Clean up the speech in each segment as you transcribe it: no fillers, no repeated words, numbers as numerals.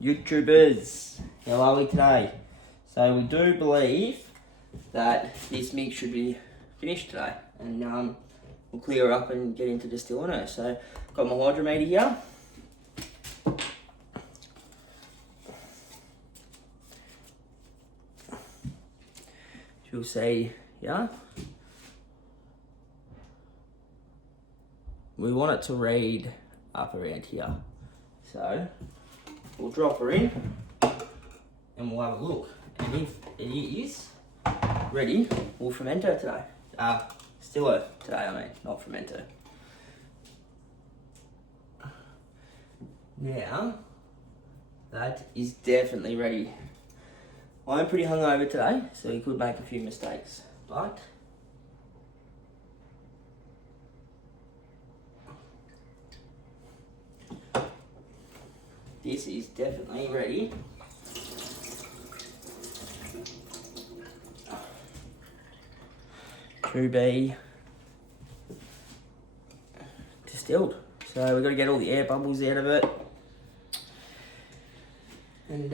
YouTubers, how are we today? So we do believe that this mix should be finished today, and we'll clear up and get into distilling it. So got my hydrometer here. You'll see, yeah. We want it to read up around here. So we'll drop her in and we'll have a look. And if it is ready, we'll ferment her today. Still her today, I mean, not ferment her. Now, that is definitely ready. I'm pretty hungover today, so you could make a few mistakes, but this is definitely ready. To be distilled. So we've got to get all the air bubbles out of it and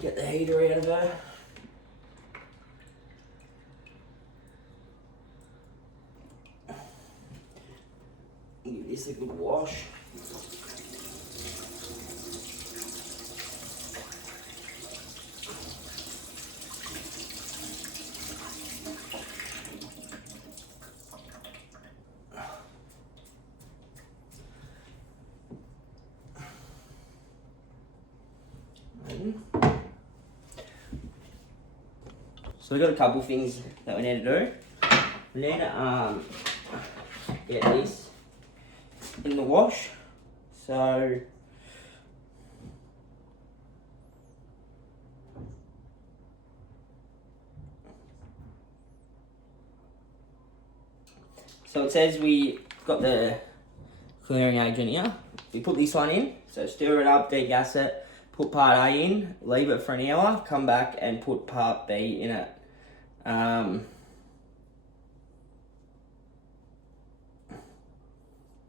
get the heater out of her. Give this a good wash. So we've got a couple things that we need to do. We need to get this in the wash. So it says we got the clearing agent here. We put this one in, so stir it up, degas it, put part A in, leave it for an hour, come back and put part B in it.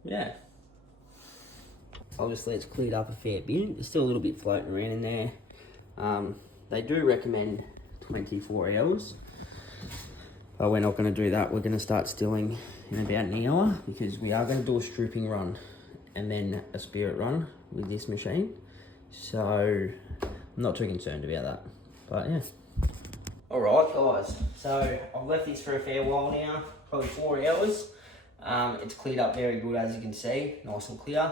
Yeah. Obviously it's cleared up a fair bit. There's still a little bit floating around in there. They do recommend 24 hours. But we're not going to do that. We're going to start stilling in about an hour because we are going to do a stripping run and then a spirit run with this machine. So I'm not too concerned about that. But yeah. Alright guys, so I've left this for a fair while now, probably 4 hours. It's cleared up very good, as you can see, nice and clear.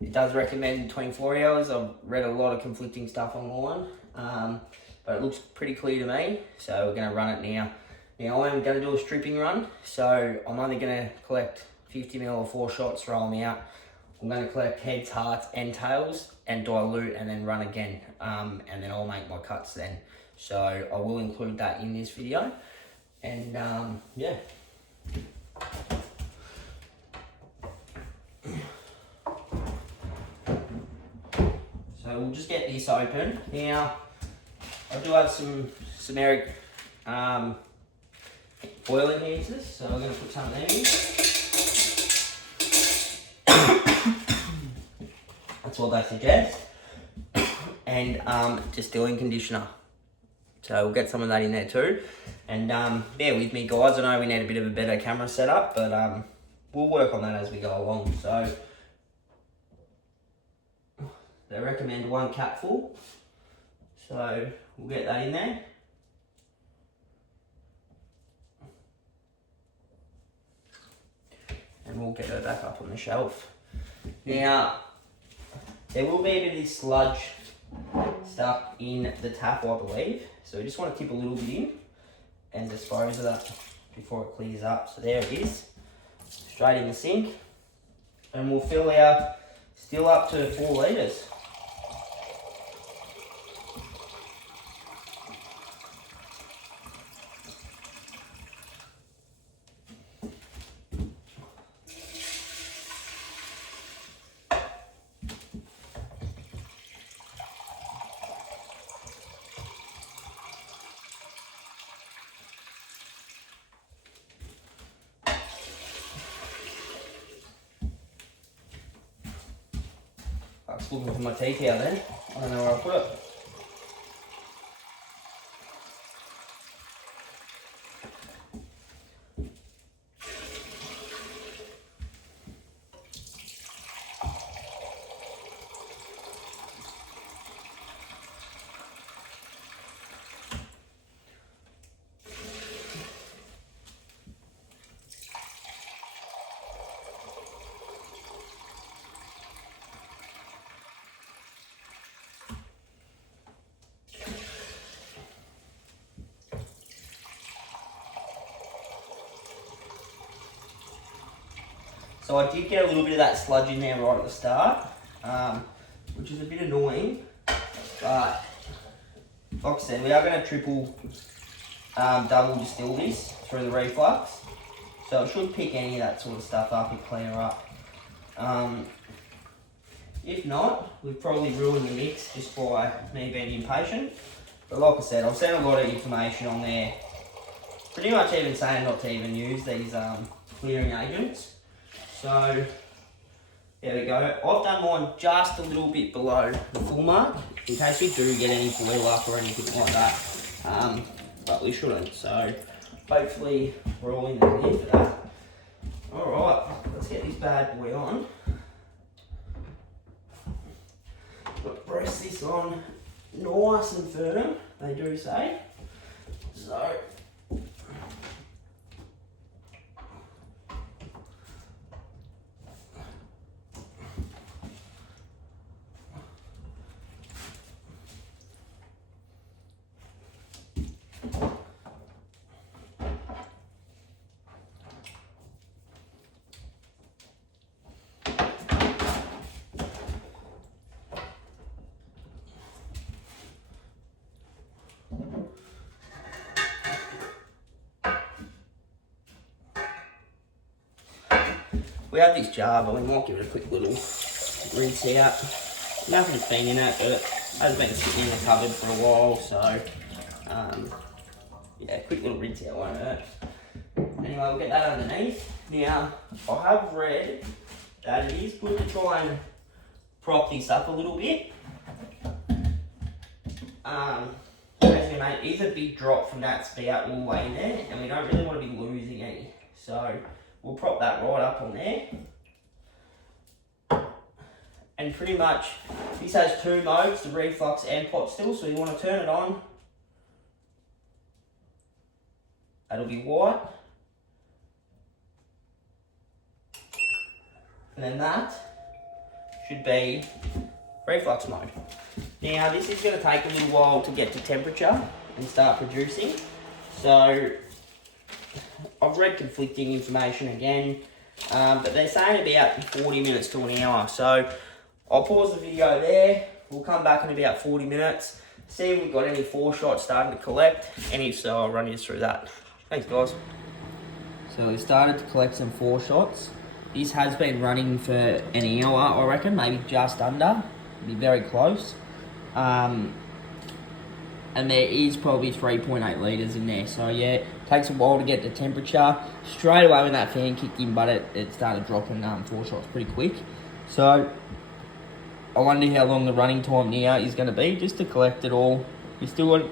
It does recommend 24 hours. I've read a lot of conflicting stuff online, but it looks pretty clear to me, so we're going to run it now. Now I'm going to do a stripping run, so I'm only going to collect 50ml or 4 shots, roll them out. I'm going to collect heads, hearts and tails and dilute and then run again, and then I'll make my cuts then. So I will include that in this video, and yeah. So we'll just get this open. Now, I do have some Eric boiling heaters, so I'm going to put some there in. That's what they suggest. And distilling conditioner. So we'll get some of that in there too. And bear with me guys, I know we need a bit of a better camera setup, but we'll work on that as we go along. So they recommend 1 capful. So we'll get that in there. And we'll get her back up on the shelf. Now, there will be a bit of this sludge stuck in the tap, I believe. So we just want to tip a little bit in and dispose of that before it clears up. So there it is, straight in the sink. And we'll fill our still up to 4 litres. I was looking for my tea towel then. I don't know where I put it. So I did get a little bit of that sludge in there right at the start, which is a bit annoying, but like I said, we are going to triple, double distill this through the reflux, so it should pick any of that sort of stuff up and clear up. If not, we've probably ruined the mix just by me being impatient, but like I said, I've seen a lot of information on there, pretty much even saying not to even use these clearing agents. So, there we go. I've done mine just a little bit below the full mark, in case we do get any boil up or anything like that. But we shouldn't, so hopefully we're all in the clear for that. Alright, let's get this bad boy on. Got to press this on nice and firm, they do say. So, we have this jar, but we might give it a quick little rinse out. Nothing's been in it, but it has been sitting in the cupboard for a while, so yeah, quick little rinse out won't hurt. Anyway, we'll get that underneath. Now, I have read that it is good to try and prop this up a little bit. As you know, it is a big drop from that spout all the way in there, and we don't really want to be losing any. So, we'll prop that right up on there. And pretty much, this has two modes, the reflux and pot still, so you want to turn it on. That'll be white. And then that should be reflux mode. Now, this is going to take a little while to get to temperature and start producing. So, I've read conflicting information again, but they're saying about 40 minutes to an hour. So, I'll pause the video there. We'll come back in about 40 minutes, see if we've got any foreshots starting to collect, and if so, I'll run you through that. Thanks, guys. So, we started to collect some foreshots. This has been running for an hour, I reckon, maybe just under. Be very close. And there is probably 3.8 litres in there. So yeah, it takes a while to get the temperature. Straight away when that fan kicked in, but it started dropping foreshots pretty quick. So I wonder how long the running time now is going to be just to collect it all. We still got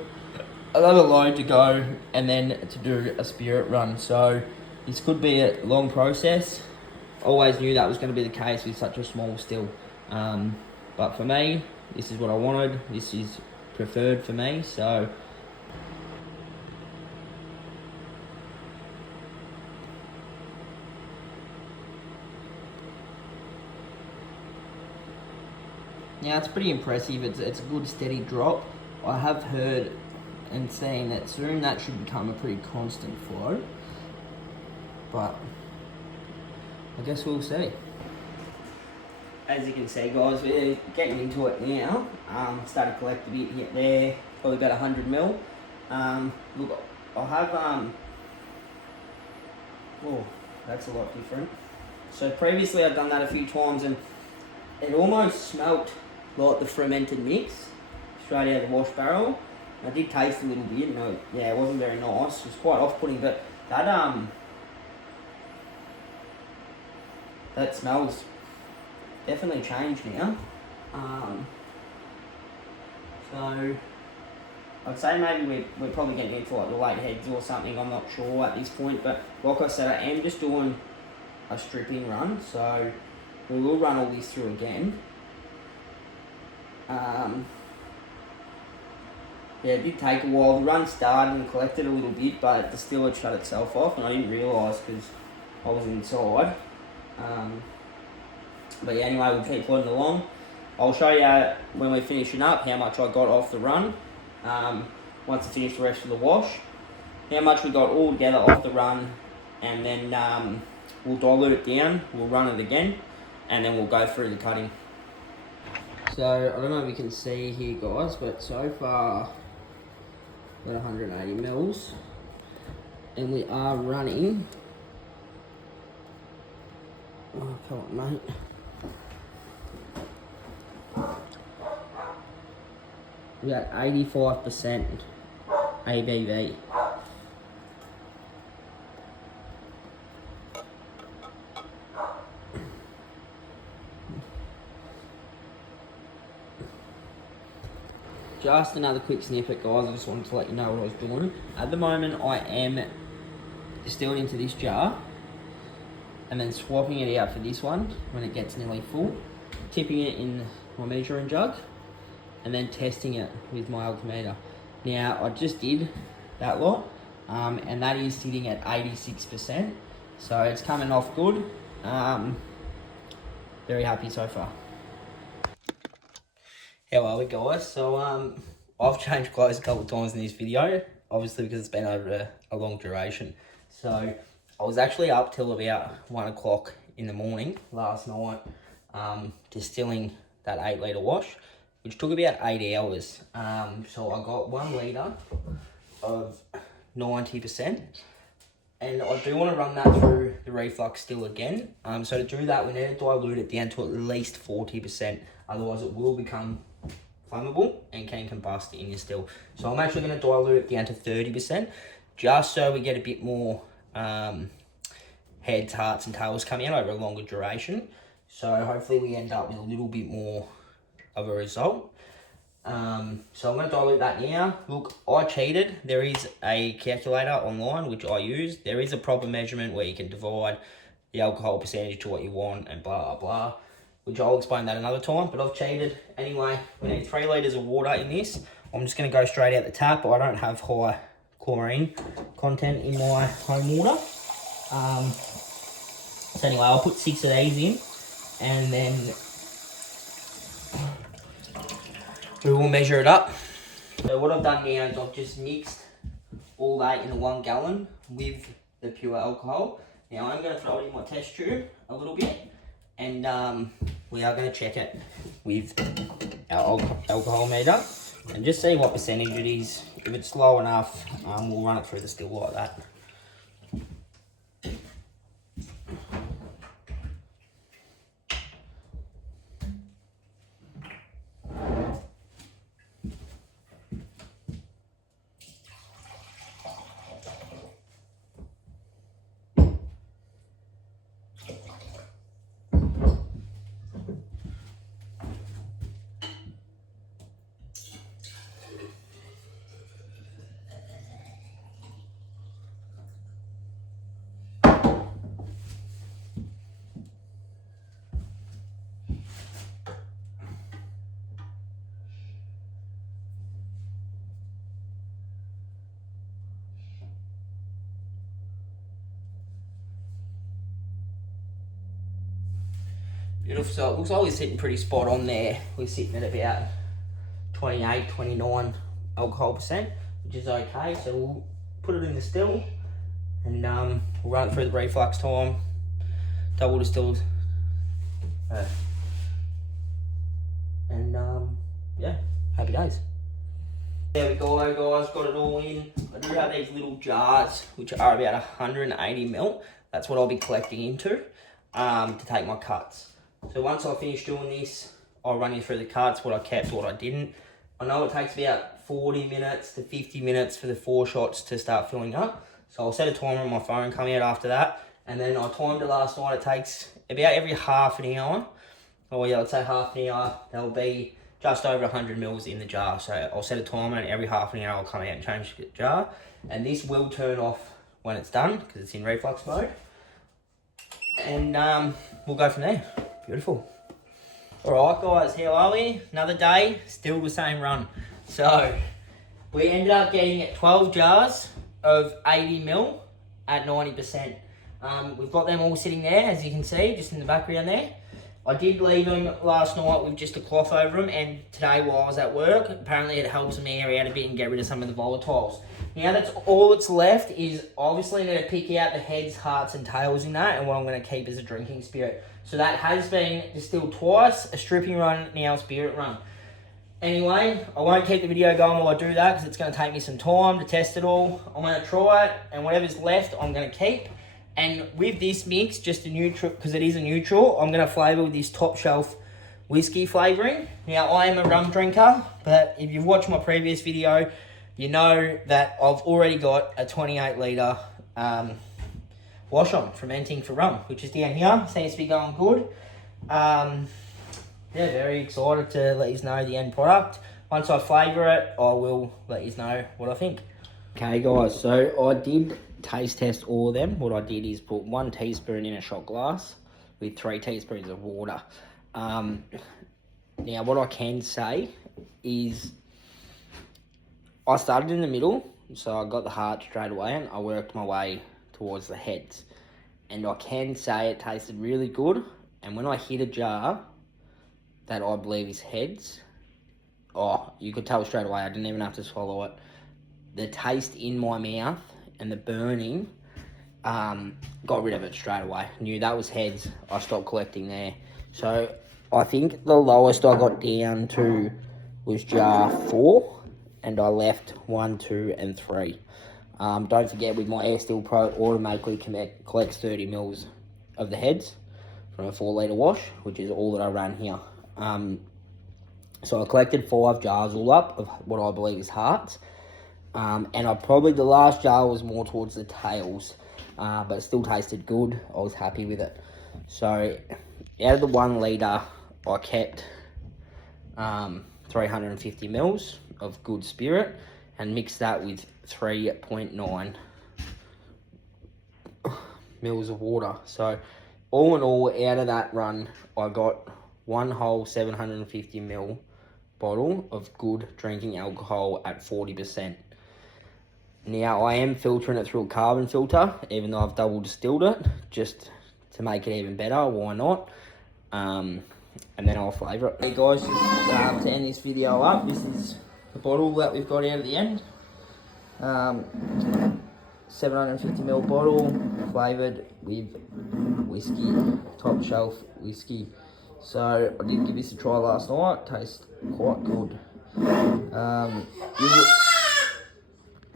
another load to go and then to do a spirit run. So this could be a long process. Always knew that was going to be the case with such a small still. But for me, this is what I wanted. This is preferred for me, so now it's pretty impressive. It's a good steady drop. I have heard and seen that soon that should become a pretty constant flow, but I guess we'll see. As you can see, guys, we're getting into it now. Started to collect a bit here, there, probably about 100 mil. Look, I'll have, oh, that's a lot different. So previously I've done that a few times and it almost smelt like the fermented mix straight out of the wash barrel. I did taste a little bit, and yeah, it wasn't very nice. It was quite off-putting, but that smells definitely changed now. So I'd say maybe we're probably getting into like the late heads or something, I'm not sure at this point, but like I said, I am just doing a stripping run, so we will run all this through again. Yeah, it did take a while. The run started and collected a little bit, but the still had shut itself off, and I didn't realise because I was inside. But yeah, anyway, we'll keep plodding along. I'll show you when we're finishing up how much I got off the run. Once I finish the rest of the wash, how much we got all together off the run, and then we'll dilute it down, we'll run it again, and then we'll go through the cutting. So, I don't know if you can see here guys, but so far, we're at 180 mils, and we are running, oh come on mate, we're at 85% ABV. Just another quick snippet guys, I just wanted to let you know what I was doing. At the moment I am distilling into this jar and then swapping it out for this one when it gets nearly full, tipping it in my measuring jug and then testing it with my altimeter. Now I just did that lot and that is sitting at 86%, so it's coming off good. Very happy so far. How are we guys? So I've changed clothes a couple of times in this video, obviously because it's been over a long duration. So I was actually up till about 1 o'clock in the morning last night distilling that 8 litre wash, which took about 8 hours. So I got 1 litre of 90%, and I do want to run that through the reflux still again. So to do that we need to dilute it down to at least 40%, otherwise it will become flammable and can combust in your still. So I'm actually going to dilute it down to 30%, just so we get a bit more heads, hearts and tails coming out over a longer duration. So hopefully we end up with a little bit more of a result. So I'm going to dilute that now. Look, I cheated. There is a calculator online which I use. There is a proper measurement where you can divide the alcohol percentage to what you want and blah blah blah, which I'll explain that another time, but I've cheated. Anyway, we need 3 litres of water in this. I'm just going to go straight out the tap, but I don't have high chlorine content in my home water. So anyway, I'll put 6 of these in, and then we will measure it up. So what I've done now is I've just mixed all that in a 1 gallon with the pure alcohol. Now I'm going to throw it in my test tube a little bit, and we are going to check it with our alcohol meter and just see what percentage it is. If it's low enough, we'll run it through the still like that. Beautiful. So it looks like we're sitting pretty spot on there. We're sitting at about 28, 29 alcohol percent, which is okay. So we'll put it in the still and we'll run it through the reflux time, double distilled, and yeah, happy days. There we go guys, got it all in. I do have these little jars which are about 180 ml. That's what I'll be collecting into to take my cuts. So once I finish doing this, I'll run you through the cuts, what I kept, what I didn't. I know it takes about 40 minutes to 50 minutes for the 4 shots to start filling up. So I'll set a timer on my phone, come out after that. And then I timed it last night. It takes about every half an hour, or yeah, I'd say half an hour, there'll be just over 100 mils in the jar. So I'll set a timer and every half an hour I'll come out and change the jar. And this will turn off when it's done because it's in reflux mode. And we'll go from there. Beautiful. Alright guys, how are we? Another day, still the same run. So we ended up getting 12 jars of 80 mil at 90%. We've got them all sitting there, as you can see, just in the background there. I did leave them last night with just a cloth over them, and today while I was at work, apparently it helps them air out a bit and get rid of some of the volatiles. Now that's all that's left is obviously I'm going to pick out the heads, hearts and tails in that, and what I'm going to keep as a drinking spirit. So that has been distilled twice, a stripping run, now a spirit run. Anyway, I won't keep the video going while I do that because it's going to take me some time to test it all. I'm going to try it, and whatever's left I'm going to keep. And with this mix, just a neutral, because it is a neutral, I'm going to flavour with this top shelf whiskey flavouring. Now, I am a rum drinker, but if you've watched my previous video, you know that I've already got a 28 litre wash on fermenting for rum, which is down here. Seems to be going good. Yeah, very excited to let you know the end product. Once I flavour it, I will let you know what I think. Okay, guys, so I did taste test all of them. What I did is put 1 teaspoon in a shot glass with 3 teaspoons of water. Now what I can say is I started in the middle, so I got the heart straight away and I worked my way towards the heads, and I can say it tasted really good. And when I hit a jar that I believe is heads, oh, you could tell straight away. I didn't even have to swallow it. The taste in my mouth and the burning, got rid of it straight away. Knew that was heads. I stopped collecting there. So I think the lowest I got down to was jar 4, and I left 1, 2 and 3. Don't forget, with my Airstill Pro, it automatically collects 30 mils of the heads from a 4 litre wash, which is all that I ran here. So I collected 5 jars all up of what I believe is hearts. And the last jar was more towards the tails, but it still tasted good. I was happy with it. So out of the 1 litre, I kept 350 mils of good spirit and mixed that with 3.9 mils of water. So all in all, out of that run, I got 1 whole 750 ml bottle of good drinking alcohol at 40%. Now, I am filtering it through a carbon filter, even though I've double distilled it, just to make it even better. Why not? And then I'll flavour it. Hey guys, just to end this video up, this is the bottle that we've got out at the end. 750ml bottle, flavoured with whiskey, top shelf whiskey. So, I did give this a try last night. Tastes quite good.